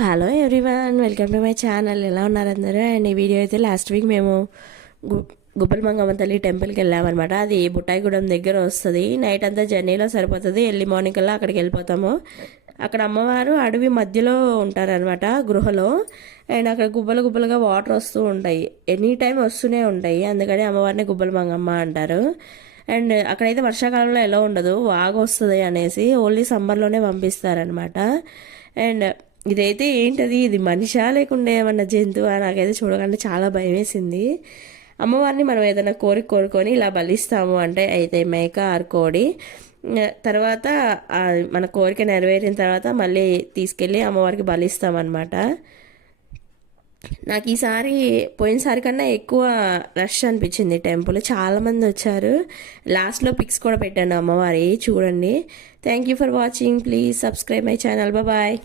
Hello everyone, welcome to my channel. ఎలా ఉన్నారు అందరూ? అండ్ ఈ వీడియో అయితే లాస్ట్ వీక్ మేము గుబ్బల మంగమ్మ తల్లి టెంపుల్కి వెళ్ళామన్నమాట. అది బుట్టాయిగూడెం దగ్గర వస్తుంది. నైట్ అంతా జర్నీలో సరిపోతుంది. ఎర్లీ మార్నింగ్ కల్లా అక్కడికి వెళ్ళిపోతాము. అక్కడ అమ్మవారు అడవి మధ్యలో ఉంటారనమాట, గృహలో. అండ్ అక్కడ గుబ్బలు గుబ్బలుగా వాటర్ వస్తూ ఉంటాయి, ఎనీ టైం వస్తూనే ఉంటాయి. అందుకని అమ్మవారిని గుబ్బల మంగమ్మ అంటారు. అండ్ అక్కడైతే వర్షాకాలంలో ఎలా ఉండదు, వాగు వస్తుంది అనేసి ఓన్లీ సమ్మర్లోనే పంపిస్తారనమాట. అండ్ ఇదైతే ఏంటది, ఇది మనిషా లేకుండా ఏమన్నా జంతువా? నాకైతే చూడగానే చాలా భయం వేసింది. అమ్మవారిని మనం ఏదైనా కోరుకొని ఇలా బలిస్తాము అంటే అయితే మేక ఆర్ కోడి, తర్వాత మన కోరిక నెరవేరిన తర్వాత మళ్ళీ తీసుకెళ్ళి అమ్మవారికి బలిస్తామన్నమాట. నాకు ఈసారి పోయినసారి కన్నా ఎక్కువ రష్ అనిపించింది. టెంపుల్ చాలామంది వచ్చారు. లాస్ట్లో పిక్స్ కూడా పెట్టాను అమ్మవారి, చూడండి. Thank you for watching. Please subscribe my channel. Bye.